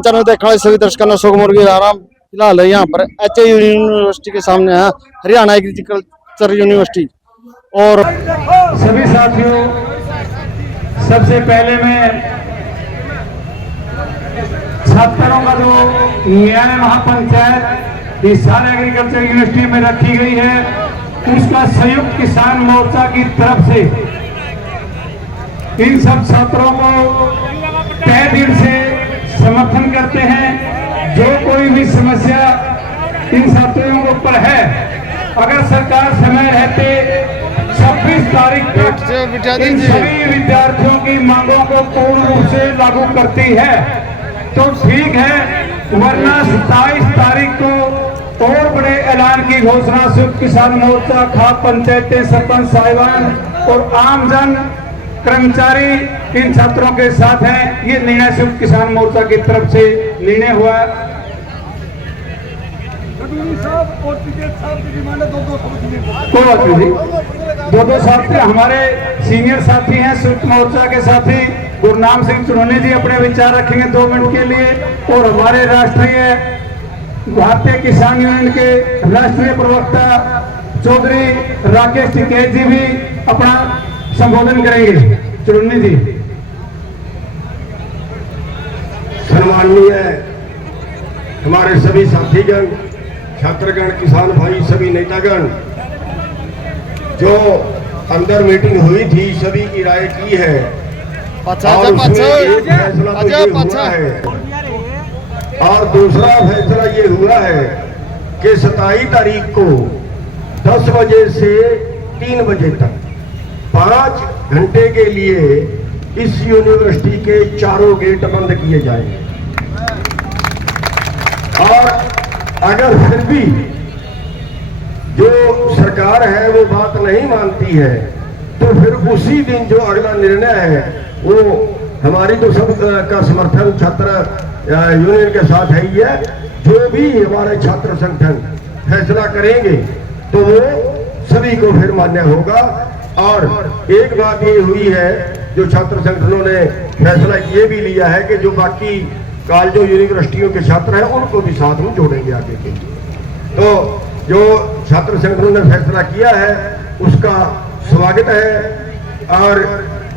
Channel देखने वाले सभी दर्शकों ने शुभ मुर्गी आराम फिलहाल है यहाँ पर HIU यूनिवर्सिटी के सामने है हरियाणा एग्रीकल्चर यूनिवर्सिटी। और सभी साथियों, सबसे पहले मैं छात्रों का जो न्याय महापंचायत इस साल एग्रीकल्चर यूनिवर्सिटी में रखी गई है, उसका संयुक्त किसान मोर्चा की तरफ से इन सब छात्रों को तहे दिल से समर्थन करते हैं। जो कोई भी समस्या इन छात्रों के ऊपर है, अगर सरकार समय रहते 26 तारीख तक इन सभी विद्यार्थियों की मांगों को पूर्ण रूप से लागू करती है तो ठीक है, वरना 27 तारीख को और बड़े ऐलान की घोषणा संयुक्त किसान मोर्चा, खाप पंचायतें, सरपंच साहिबान और आमजन कर्मचारी इन छात्रों के साथ हैं। ये निर्णय संयुक्त किसान मोर्चा की तरफ से निर्णय हुआ है। दो साथी हमारे सीनियर साथी हैं संयुक्त मोर्चा के साथी गुरनाम सिंह चुनौनी जी अपने विचार रखेंगे 2 मिनट के लिए, और हमारे राष्ट्रीय भारतीय किसान यूनियन के राष्ट्रीय प्रवक्ता चौधरी राकेश टिकैत जी भी अपना संबोधन करेंगे। चुनौनी जी। सम्माननीय हमारे सभी साथीगण, छात्रगण, किसान भाई, सभी नेतागण, जो अंदर मीटिंग हुई थी सभी की राय की है और उसमें एक फैसला तो ये हुआ है और दूसरा फैसला ये हुआ है कि 27 तारीख को 10 बजे से 3 बजे तक 5 घंटे के लिए इस यूनिवर्सिटी के चारों गेट बंद किए जाएंगे। और अगर फिर भी जो सरकार है वो बात नहीं मानती है तो फिर उसी दिन जो अगला निर्णय है वो हमारी तो सब का समर्थन छात्र यूनियन के साथ है ही है। जो भी हमारे छात्र संगठन फैसला करेंगे तो वो सभी को फिर मान्य होगा। और एक बात ये हुई है, जो छात्र संगठनों ने फैसला ये भी लिया है कि जो बाकी कॉलेजों यूनिवर्सिटियों के छात्र हैं उनको भी साथ में जोड़ेंगे आगे के लिए। तो जो छात्र संगठनों ने फैसला किया है उसका स्वागत है। और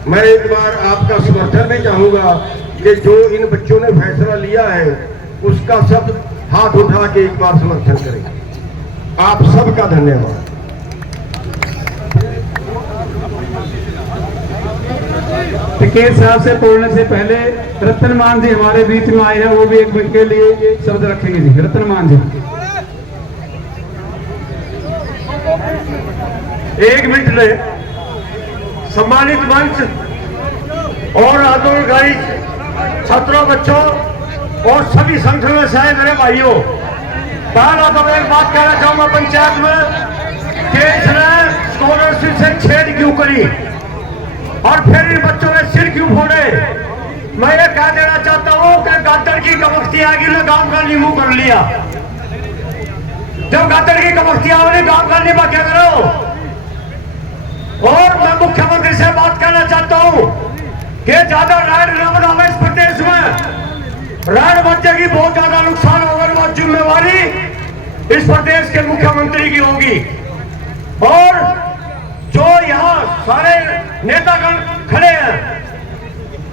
मैं एक बार आपका समर्थन भी चाहूंगा कि जो इन बच्चों ने फैसला लिया है उसका सब हाथ उठा के एक बार समर्थन करें। आप सबका धन्यवाद। टिकैत साहब से बोलने से पहले रतन मान जी हमारे बीच में आए हैं, वो भी 1 मिनट के लिए शब्द रखेंगे जी। रतन मान जी 1 मिनट ले। सम्मानित मंच और आंदोलनकारी छात्रों, बच्चों और सभी संगठनों से आए मेरे भाइयों, पहला तो मैं एक बात कहना चाहूंगा पंचायत में कि इसने स्कॉलरशिप से छेड़ क्यों करी और फिर इन बच्चों ने सिर क्यों फोड़े। मैं ये कह देना चाहता हूं कि गातर की कमख्ती आ गई, गांव का नींबू कर लिया। जब गातर की कमख्ती आ गई गांव का नींबू क्या करो। और मैं मुख्यमंत्री से बात करना चाहता हूं कि ज्यादा राइड न बनाओ इस प्रदेश में। राइड बच्चे की बहुत ज्यादा नुकसान होगा, वो जिम्मेवारी इस प्रदेश के मुख्यमंत्री की होगी। और जो यहाँ सारे नेतागण खड़े हैं,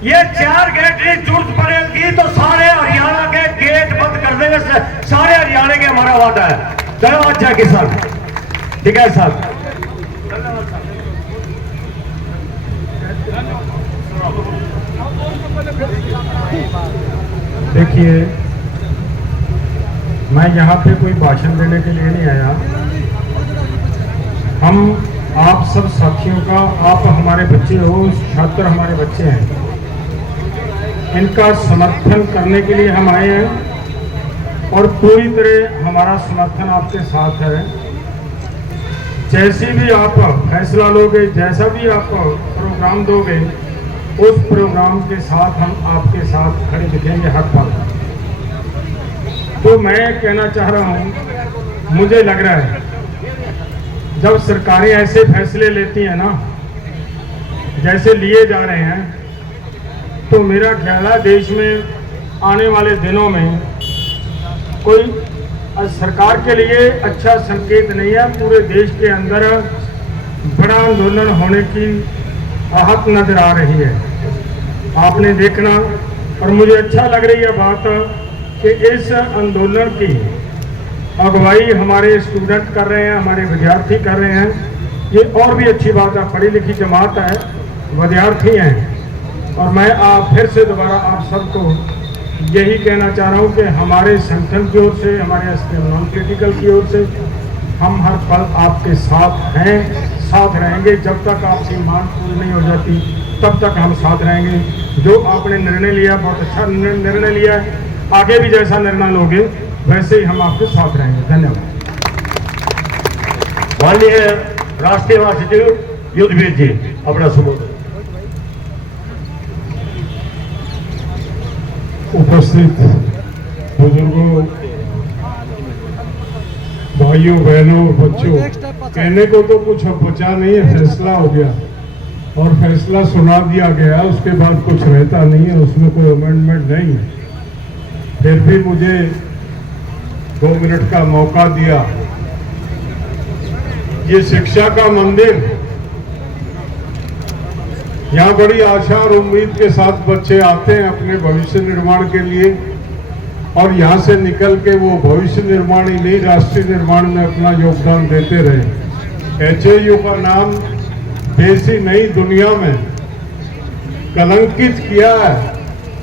ये 4 गेट की जरूरत पड़ेगी तो सारे हरियाणा के गेट बंद कर देंगे। सारे हरियाणा के हमारा वादा है। धन्यवाद जय किसान। ठीक है साहब। देखिए, मैं यहाँ पे कोई भाषण देने के लिए नहीं आया। हम आप सब साथियों का, आप हमारे बच्चे हो, छात्र हमारे बच्चे हैं, इनका समर्थन करने के लिए हम आए हैं और पूरी तरह हमारा समर्थन आपके साथ है। जैसी भी आप फैसला लोगे, जैसा भी आप प्रोग्राम दोगे, उस प्रोग्राम के साथ हम आपके साथ खड़े दिखेंगे हक पर। तो मैं कहना चाह रहा हूँ, मुझे लग रहा है जब सरकारें ऐसे फैसले लेती हैं ना, जैसे लिए जा रहे हैं, तो मेरा ख्याल है देश में आने वाले दिनों में कोई सरकार के लिए अच्छा संकेत नहीं है। पूरे देश के अंदर बड़ा आंदोलन होने की आहत नजर आ रही है, आपने देखना। और मुझे अच्छा लग रही है बात कि इस आंदोलन की अगुवाई हमारे स्टूडेंट कर रहे हैं, हमारे विद्यार्थी कर रहे हैं। ये और भी अच्छी बात है, पढ़ी लिखी जमात है, विद्यार्थी हैं। और मैं फिर से दोबारा आप सबको यही कहना चाह रहा हूँ कि हमारे संगठन की ओर से, हमारे एसकेएम नॉन पॉलिटिकल की ओर से हम हर पल आपके साथ हैं, साथ रहेंगे। जब तक आपकी मांग पूरी नहीं हो जाती तब तक हम साथ रहेंगे। जो आपने निर्णय लिया, बहुत अच्छा निर्णय लिया है। आगे भी जैसा निर्णय लोगे वैसे ही हम आपके साथ रहेंगे। धन्यवाद। माननीय राष्ट्रीय महासचिव युद्धवीर जी, अपना संबोधन। उपस्थित बुजुर्गों, भाइयों बहनों और बच्चों, कहने को तो कुछ बचा नहीं है, फैसला हो गया और फैसला सुना दिया गया। उसके बाद कुछ रहता नहीं है, उसमें कोई अमेंडमेंट नहीं है। फिर भी मुझे 2 मिनट का मौका दिया। ये शिक्षा का मंदिर, यहाँ बड़ी आशा और उम्मीद के साथ बच्चे आते हैं अपने भविष्य निर्माण के लिए, और यहाँ से निकल के वो भविष्य निर्माण ही नहीं, राष्ट्रीय निर्माण में अपना योगदान देते रहे। एचएयू का नाम देश ही नहीं दुनिया में कलंकित किया है।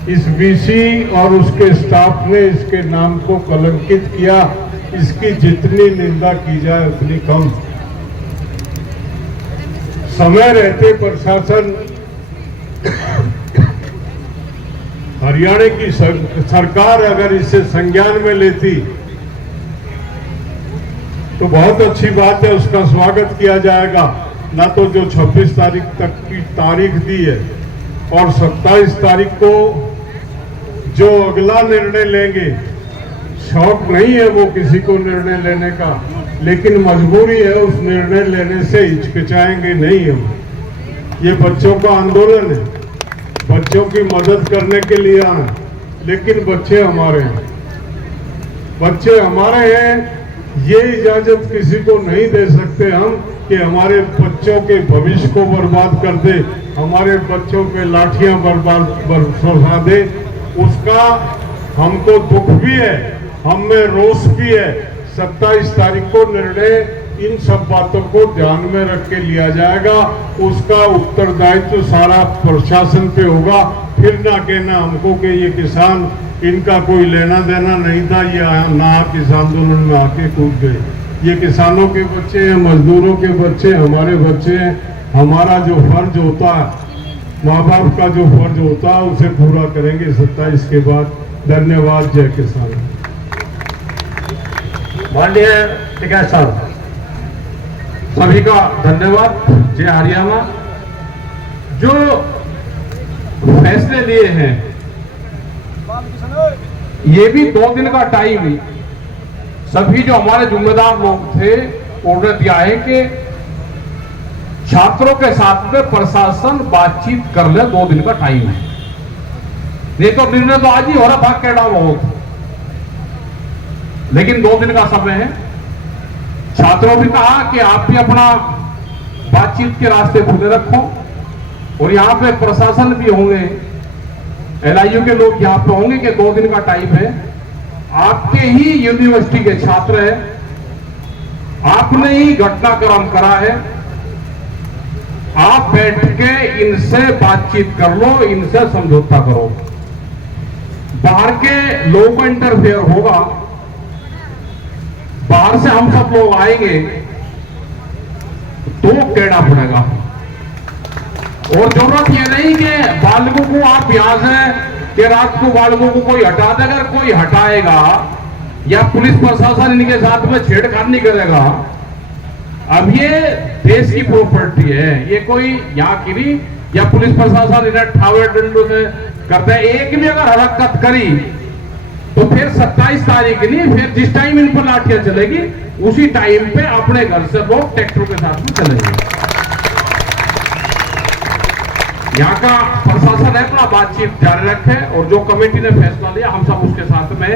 इस वीसी और उसके स्टाफ ने इसके नाम को कलंकित किया। इसकी जितनी निंदा की जाए उतनी कम। समय रहते प्रशासन हरियाणा की सरकार अगर इसे संज्ञान में लेती तो बहुत अच्छी बात है, उसका स्वागत किया जाएगा। ना तो जो 26 तारीख तक की तारीख दी है और 27 तारीख को जो अगला निर्णय लेंगे, शौक नहीं है वो किसी को निर्णय लेने का, लेकिन मजबूरी है। उस निर्णय लेने से हिचकिचाएंगे नहीं हम। ये बच्चों का आंदोलन है, बच्चों की मदद करने के लिए आए, लेकिन बच्चे हमारे हैं, बच्चे हमारे हैं। ये इजाजत किसी को नहीं दे सकते हम कि हमारे बच्चों के भविष्य को बर्बाद कर दे, हमारे बच्चों पे लाठियां बरसा दे। उसका हमको दुख भी है, हम में रोष भी है। 27 तारीख को निर्णय इन सब बातों को ध्यान में रख के लिया जाएगा। उसका उत्तरदायित्व सारा प्रशासन पे होगा। फिर ना कहना हमको कि ये किसान, इनका कोई लेना देना नहीं था, ये ना किस आंदोलन में आके कूद गए। ये किसानों के बच्चे हैं, मजदूरों के बच्चे, हमारे बच्चे हैं। हमारा जो फर्ज होता है, माँ बाप का जो फर्ज होता है, उसे पूरा करेंगे 27 के बाद। धन्यवाद। जय किसान। माननीय टिकैत साहब, सभी का धन्यवाद। जय हरियाणा। जो फैसले लिए हैं, ये भी 2 दिन का टाइम ही सभी जो हमारे जिम्मेदार लोग थे उन्होंने दिया है कि छात्रों के साथ में प्रशासन बातचीत कर ले। 2 दिन का टाइम है, नहीं तो निर्णय तो आज ही हो रहा था, कैडा बहुत, लेकिन 2 दिन का समय है। छात्रों भी कहा कि आप भी अपना बातचीत के रास्ते खुले रखो, और यहाँ पे प्रशासन भी होंगे, एलआईयू के लोग यहाँ पे होंगे कि 2 दिन का टाइम है। आपके ही यूनिवर्सिटी के छात्र हैं, आपने ही घटनाक्रम करा है, आप बैठ के इनसे बातचीत कर लो, इनसे समझौता करो। बाहर के लोगों को इंटरफेयर होगा, बाहर से हम सब लोग आएंगे तो कहना पड़ेगा। और जरूरत यह नहीं कि बालकों को आप यहां से कि रात को बालकों को कोई हटा दे। अगर कोई हटाएगा या पुलिस प्रशासन इनके साथ में छेड़खानी करेगा, अब ये देश की प्रॉपर्टी है, ये कोई यहाँ की नहीं, या पुलिस प्रशासन इन्हें ठावे डंडों से करता है। एक भी अगर हरकत करी तो फिर 27 तारीख नहीं, फिर जिस टाइम इन पर लाठियां चलेगी उसी टाइम पे अपने घर से लोग ट्रैक्टर के साथ में चलेंगे। यहाँ का प्रशासन है अपना बातचीत जारी रखे और जो कमेटी ने फैसला लिया हम सब उसके साथ में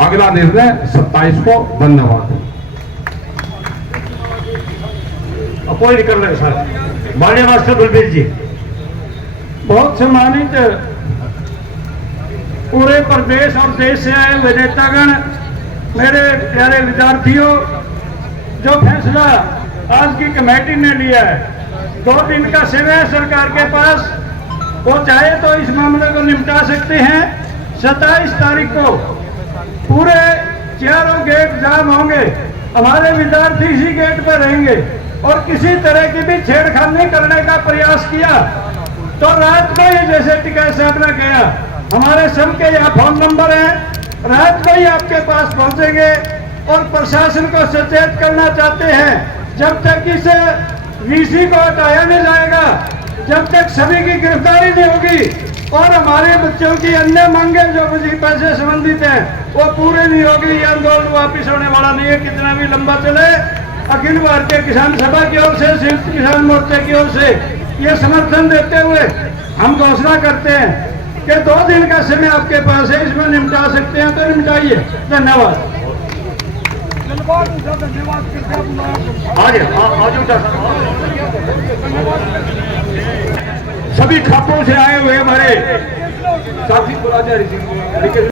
अगला निर्णय 27 को। धन्यवाद। कोई नहीं कर रहे सर। माननीय मास्टर बलबीर जी। बहुत सम्मानित पूरे प्रदेश और देश से आए हुए नेतागण, मेरे प्यारे विद्यार्थियों, जो फैसला आज की कमेटी ने लिया है, 2 दिन का समय है सरकार के पास, वो चाहे तो इस मामले को निपटा सकते हैं। 27 तारीख को पूरे चारों गेट जाम होंगे, हमारे विद्यार्थी इसी गेट पर रहेंगे और किसी तरह की भी छेड़खानी करने का प्रयास किया तो रात को ही, जैसे टिकैत साहब ने कहा, हमारे सबके यहाँ फोन नंबर है, रात को ही आपके पास पहुंचेंगे और प्रशासन को सचेत करना चाहते हैं। जब तक इस वीसी को हटाया नहीं जाएगा, जब तक सभी की गिरफ्तारी नहीं होगी और हमारे बच्चों की अन्य मांगे जो वजीफा से संबंधित है वो पूरे नहीं होगी, ये आंदोलन वापिस होने वाला नहीं है। कितना भी लंबा चले, अखिल भारतीय किसान सभा की ओर से, संयुक्त किसान मोर्चे की ओर से ये समर्थन देते हुए हम घोषणा करते हैं कि 2 दिन का समय आपके पास है, इसमें निपटा सकते हैं तो निपटाइए। धन्यवाद। सभी खातों से आए हुए हमारे साथी